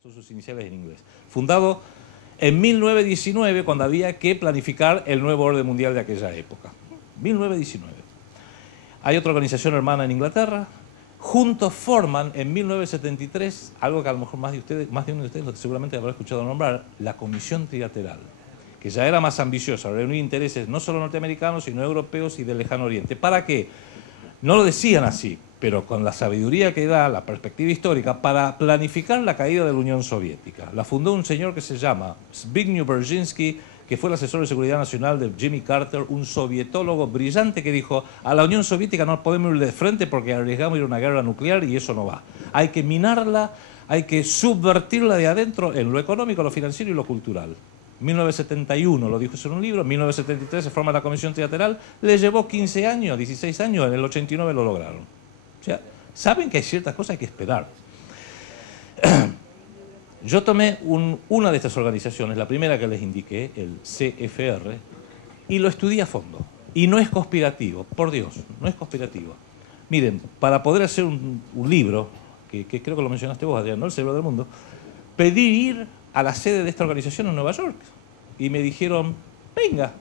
son sus iniciales en inglés. Fundado en 1919, cuando había que planificar el nuevo orden mundial de aquella época. 1919. Hay otra organización hermana en Inglaterra. Juntos forman en 1973, algo que a lo mejor más de uno de ustedes seguramente habrá escuchado nombrar, la Comisión Trilateral, que ya era más ambiciosa, reunir intereses no solo norteamericanos, sino europeos y del Lejano Oriente. ¿Para qué? No lo decían así, pero con la sabiduría que da la perspectiva histórica, para planificar la caída de la Unión Soviética. La fundó un señor que se llama Zbigniew Brzezinski, que fue el asesor de seguridad nacional de Jimmy Carter, un sovietólogo brillante que dijo: a la Unión Soviética no podemos ir de frente porque arriesgamos ir a una guerra nuclear y eso no va. Hay que minarla, hay que subvertirla de adentro en lo económico, lo financiero y lo cultural. 1971 lo dijo eso en un libro, en 1973 se forma la Comisión Trilateral, le llevó 15 años, 16 años, en el 89 lo lograron. O sea, saben que hay ciertas cosas que hay que esperar. Yo tomé una de estas organizaciones, la primera que les indiqué, el CFR, y lo estudié a fondo. Y no es conspirativo, por Dios, no es conspirativo. Miren, para poder hacer un libro, que creo que lo mencionaste vos, Adrián, ¿no? El cerebro del mundo, pedí ir a la sede de esta organización en Nueva York. Y me dijeron, venga.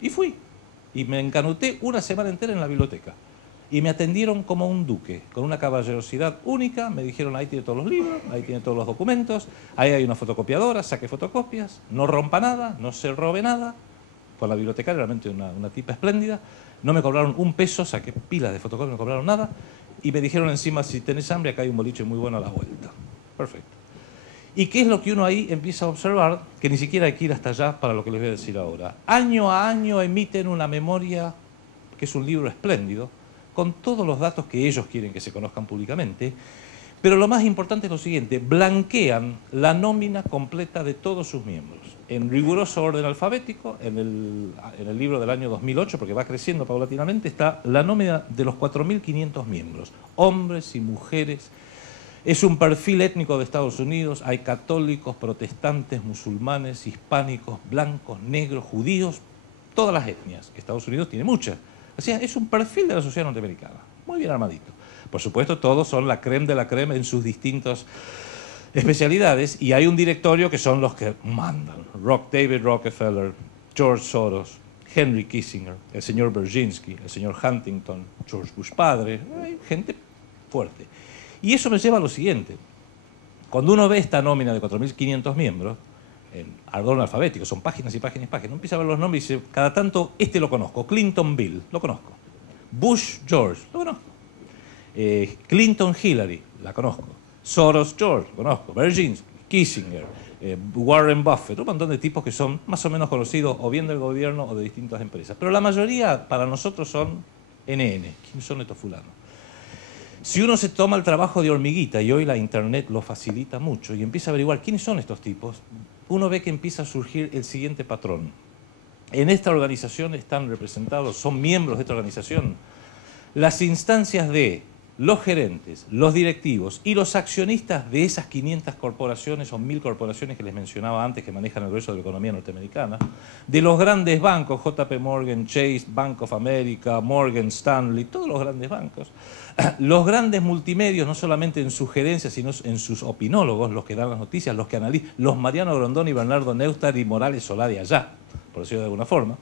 Y fui. Y me encanuté una semana entera en la biblioteca. Y me atendieron como un duque, con una caballerosidad única. Me dijeron, ahí tiene todos los libros, ahí tiene todos los documentos, ahí hay una fotocopiadora, saque fotocopias, no rompa nada, no se robe nada. Con la bibliotecaria, realmente una tipa espléndida. No me cobraron un peso, saqué pilas de fotocopias, no me cobraron nada. Y me dijeron encima, si tenés hambre, acá hay un boliche muy bueno a la vuelta. Perfecto. ¿Y qué es lo que uno ahí empieza a observar? Que ni siquiera hay que ir hasta allá para lo que les voy a decir ahora. Año a año emiten una memoria, que es un libro espléndido, con todos los datos que ellos quieren que se conozcan públicamente, pero lo más importante es lo siguiente: blanquean la nómina completa de todos sus miembros, en riguroso orden alfabético. En el libro del año 2008, porque va creciendo paulatinamente, está la nómina de los 4.500 miembros, hombres y mujeres. Es un perfil étnico de Estados Unidos, hay católicos, protestantes, musulmanes, hispánicos, blancos, negros, judíos, todas las etnias, que Estados Unidos tiene muchas. O sea, es un perfil de la sociedad norteamericana, muy bien armadito. Por supuesto, todos son la crème de la crème en sus distintas especialidades, y hay un directorio que son los que mandan. David Rockefeller, George Soros, Henry Kissinger, el señor Brzezinski, el señor Huntington, George Bush padre, hay gente fuerte. Y eso me lleva a lo siguiente: cuando uno ve esta nómina de 4.500 miembros, en orden alfabético, son páginas y páginas y páginas, uno empieza a ver los nombres y dice, cada tanto, este lo conozco, Clinton Bill, lo conozco, Bush George, lo conozco, Clinton Hillary, la conozco, Soros George, lo conozco, Brzezinski, Kissinger, Warren Buffett, un montón de tipos que son más o menos conocidos o bien del gobierno o de distintas empresas. Pero la mayoría para nosotros son NN. ¿Quién son estos fulanos? Si uno se toma el trabajo de hormiguita, y hoy la internet lo facilita mucho, y empieza a averiguar quiénes son estos tipos, uno ve que empieza a surgir el siguiente patrón. En esta organización están representados, son miembros de esta organización, las instancias de los gerentes, los directivos y los accionistas de esas 500 corporaciones o 1.000 corporaciones que les mencionaba antes, que manejan el grueso de la economía norteamericana, de los grandes bancos, JP Morgan Chase, Bank of America, Morgan Stanley, todos los grandes bancos, los grandes multimedios, no solamente en sus gerencias, sino en sus opinólogos, los que dan las noticias, los que analizan, los Mariano Grondona y Bernardo Neustadt y Morales Solá de allá, por decirlo de alguna forma,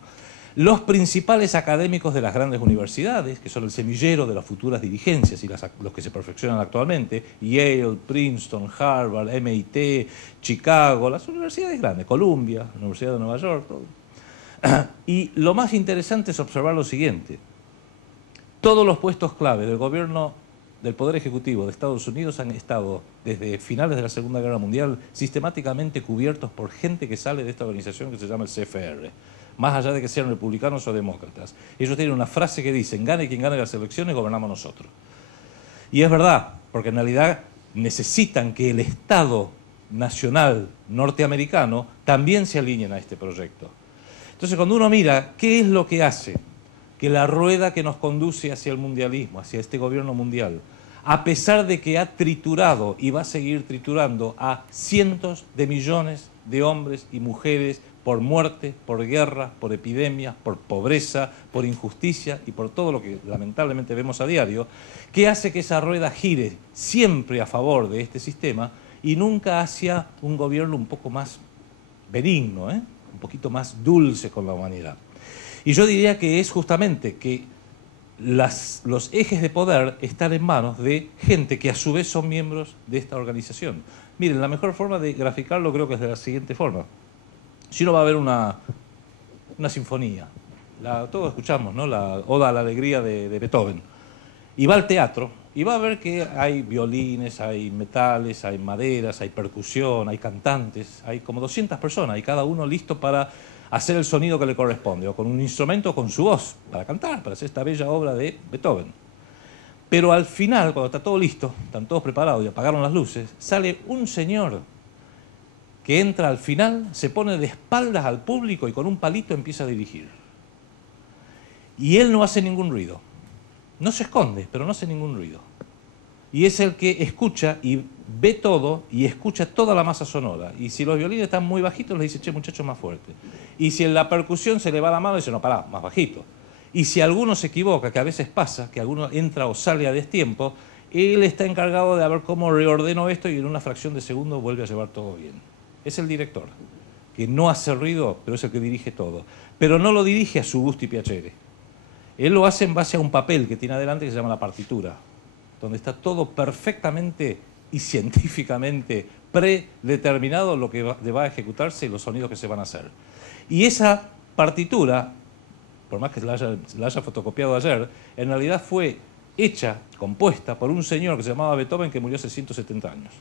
los principales académicos de las grandes universidades, que son el semillero de las futuras dirigencias y los que se perfeccionan actualmente, Yale, Princeton, Harvard, MIT, Chicago, las universidades grandes, Columbia, la Universidad de Nueva York, todo. Y lo más interesante es observar lo siguiente: todos los puestos clave del gobierno, del Poder Ejecutivo de Estados Unidos han estado, desde finales de la Segunda Guerra Mundial, sistemáticamente cubiertos por gente que sale de esta organización que se llama el CFR, más allá de que sean republicanos o demócratas. Ellos tienen una frase que dicen, gane quien gane las elecciones, gobernamos nosotros. Y es verdad, porque en realidad necesitan que el Estado nacional norteamericano también se alineen a este proyecto. Entonces, cuando uno mira qué es lo que hace que la rueda que nos conduce hacia el mundialismo, hacia este gobierno mundial, a pesar de que ha triturado y va a seguir triturando a cientos de millones de hombres y mujeres por muerte, por guerra, por epidemias, por pobreza, por injusticia y por todo lo que lamentablemente vemos a diario, ¿qué hace que esa rueda gire siempre a favor de este sistema? y nunca hacia un gobierno un poco más benigno, un poquito más dulce con la humanidad. Y yo diría que es justamente que los ejes de poder están en manos de gente que a su vez son miembros de esta organización. Miren, la mejor forma de graficarlo creo que es de la siguiente forma. Si uno va a ver una sinfonía, todos escuchamos, ¿no?, la Oda a la Alegría de Beethoven, y va al teatro y va a ver que hay violines, hay metales, hay maderas, hay percusión, hay cantantes, hay como 200 personas y cada uno listo para hacer el sonido que le corresponde, o con un instrumento o con su voz, para cantar, para hacer esta bella obra de Beethoven. Pero al final, cuando está todo listo, están todos preparados y apagaron las luces, sale un señor que entra al final, se pone de espaldas al público y con un palito empieza a dirigir. Y él no hace ningún ruido. No se esconde, pero no hace ningún ruido. Y es el que escucha y ve todo y escucha toda la masa sonora. Y si los violines están muy bajitos, le dice, che, muchacho, más fuerte. Y si en la percusión se le va la mano, dice, no, pará, más bajito. Y si alguno se equivoca, que a veces pasa, que alguno entra o sale a destiempo, él está encargado de ver cómo reordeno esto y en una fracción de segundo vuelve a llevar todo bien. Es el director, que no hace ruido, pero es el que dirige todo. Pero no lo dirige a su gusto y piacere. Él lo hace en base a un papel que tiene adelante que se llama la partitura, donde está todo perfectamente y científicamente predeterminado lo que va a ejecutarse y los sonidos que se van a hacer. Y esa partitura, por más que la haya fotocopiado ayer, en realidad fue hecha, compuesta por un señor que se llamaba Beethoven, que murió hace 170 años.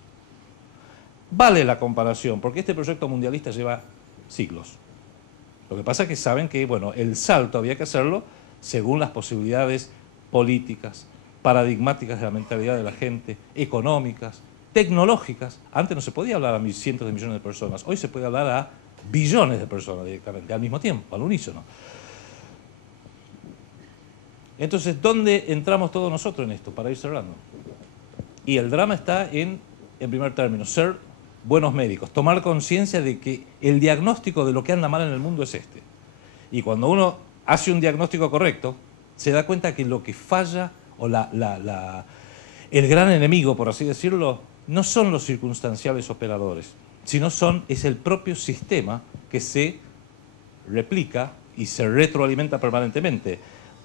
Vale la comparación, porque este proyecto mundialista lleva siglos. Lo que pasa es que saben que, bueno, el salto había que hacerlo según las posibilidades políticas, paradigmáticas de la mentalidad de la gente, económicas, tecnológicas. Antes no se podía hablar a cientos de millones de personas, hoy se puede hablar a billones de personas directamente, al mismo tiempo, al unísono. Entonces, ¿dónde entramos todos nosotros en esto, para ir cerrando? Y el drama está en primer término, ser buenos médicos, tomar conciencia de que el diagnóstico de lo que anda mal en el mundo es este. Y cuando uno hace un diagnóstico correcto, se da cuenta que lo que falla, o el gran enemigo, por así decirlo, no son los circunstanciales operadores, sino es el propio sistema que se replica y se retroalimenta permanentemente.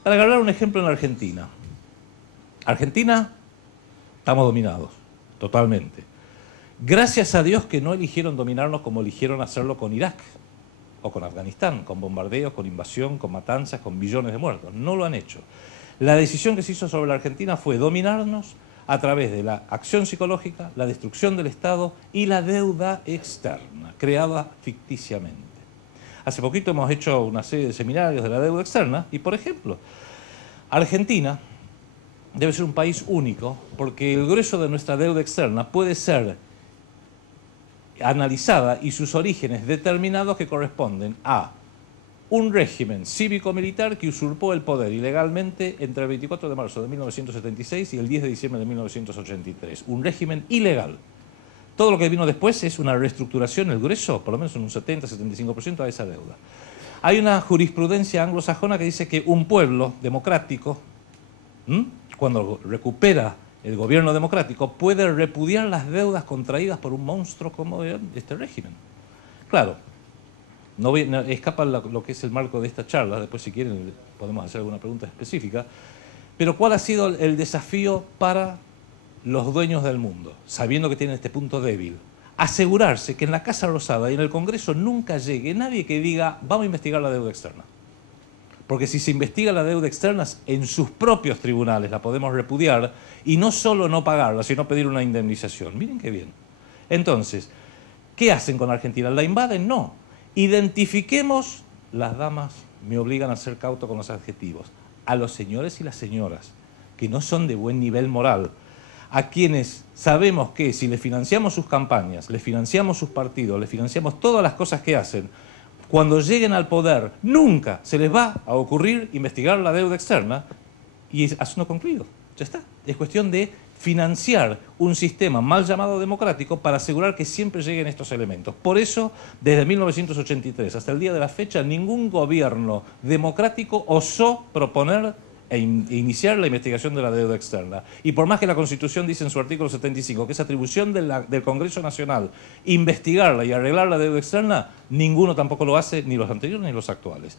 Para agarrar un ejemplo en Argentina. Argentina, estamos dominados, totalmente. Gracias a Dios que no eligieron dominarnos como eligieron hacerlo con Irak o con Afganistán, con bombardeos, con invasión, con matanzas, con billones de muertos. No lo han hecho. La decisión que se hizo sobre la Argentina fue dominarnos a través de la acción psicológica, la destrucción del Estado y la deuda externa, creada ficticiamente. Hace poquito hemos hecho una serie de seminarios de la deuda externa y, por ejemplo, Argentina debe ser un país único porque el grueso de nuestra deuda externa puede ser analizada y sus orígenes determinados que corresponden a un régimen cívico-militar que usurpó el poder ilegalmente entre el 24 de marzo de 1976 y el 10 de diciembre de 1983. Un régimen ilegal. Todo lo que vino después es una reestructuración, el grueso, por lo menos en un 70-75% a esa deuda. Hay una jurisprudencia anglosajona que dice que un pueblo democrático, cuando recupera el gobierno democrático, puede repudiar las deudas contraídas por un monstruo como este régimen. Claro, no escapa lo que es el marco de esta charla, después si quieren podemos hacer alguna pregunta específica, pero ¿cuál ha sido el desafío para los dueños del mundo, sabiendo que tienen este punto débil? Asegurarse que en la Casa Rosada y en el Congreso nunca llegue nadie que diga vamos a investigar la deuda externa. Porque si se investiga la deuda externa en sus propios tribunales la podemos repudiar y no solo no pagarla, sino pedir una indemnización. Miren qué bien. Entonces, ¿qué hacen con Argentina? ¿La invaden? No. Identifiquemos, las damas me obligan a ser cauto con los adjetivos, a los señores y las señoras, que no son de buen nivel moral, a quienes sabemos que si le financiamos sus campañas, le financiamos sus partidos, le financiamos todas las cosas que hacen, cuando lleguen al poder, nunca se les va a ocurrir investigar la deuda externa y es asunto concluido. Ya está. Es cuestión de financiar un sistema mal llamado democrático para asegurar que siempre lleguen estos elementos. Por eso, desde 1983 hasta el día de la fecha, ningún gobierno democrático osó proponer e iniciar la investigación de la deuda externa. Y por más que la Constitución dice en su artículo 75 que es atribución del Congreso Nacional investigarla y arreglar la deuda externa, ninguno tampoco lo hace, ni los anteriores ni los actuales.